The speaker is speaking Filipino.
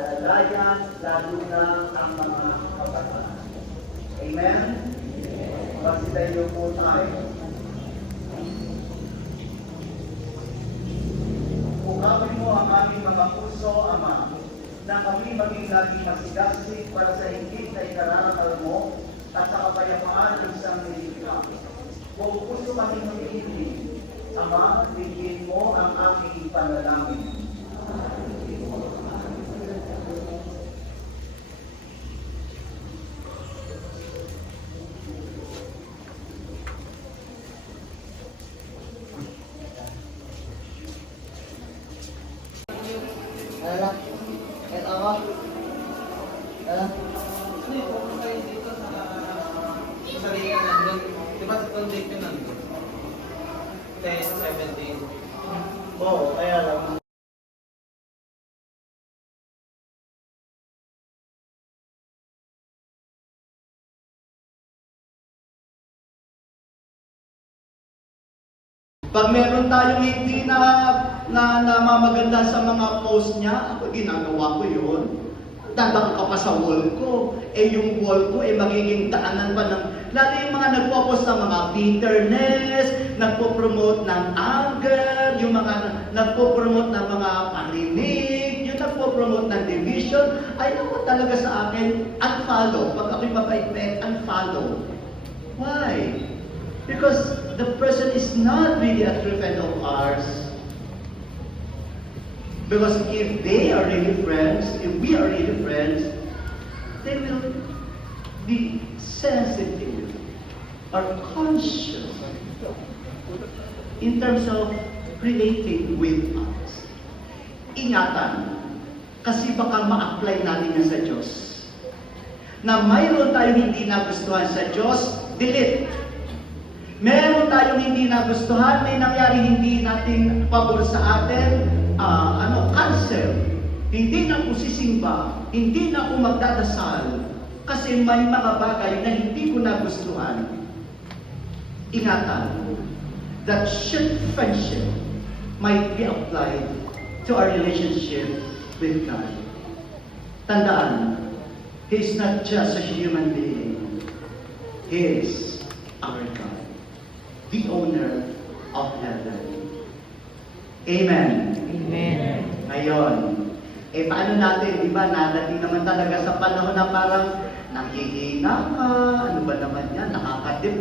alalayan, lalo na ang mga kabataan. Amen? Magsidayo po tayo. Bukawin mo ang aming mga puso, Ama, na kami maging laging masigasig para sa higit na ikararangal mo at sa kapayapaan ng isang nilikha. Kung puso kami mag-iibig, Ama, bigyan mo ang aming panalangin. Ano? Ito ako? Ano? Ano yung focus tayo dito sa liga nandun? Di ba sa convict yun nandun? 10, 17. Oo, kaya lang. Pag meron tayong hindi na namamaganda sa mga post niya, ako ginagawa ko yun. Dadang ka pa sa wall ko. Yung wall ko magiging daanan pa ng... Lalo yung mga nagpo-post ng mga bitterness, nagpo-promote ng anger, yung mga nagpo-promote ng mga paninig, yung nagpo-promote ng division, ay naman talaga sa akin, unfollow. Pag ako'y mabait-bait, unfollow. Why? Because the person is not really a true friend of ours. Because if they are really friends, if we are really friends, they will be sensitive or conscious in terms of relating with us. Ingatan, kasi baka ma-apply natin yan sa Diyos. Na mayroon tayong hindi nagustuhan sa Diyos, delete. Meron tayong hindi nagustuhan, may nangyari hindi natin pabor sa atin, cancel. Hindi na ako sisimba, hindi na ako magdadasal, kasi may mga bagay na hindi ko nagustuhan. Ingatan, that ship friendship might be applied to our relationship with God. Tandaan, He is not just a human being. He is our God, the owner of heaven. Amen. Amen. Ngayon, paano natin, di ba, nadating naman talaga sa panahon na parang nanghihina ka, ano ba naman yan, nakakadip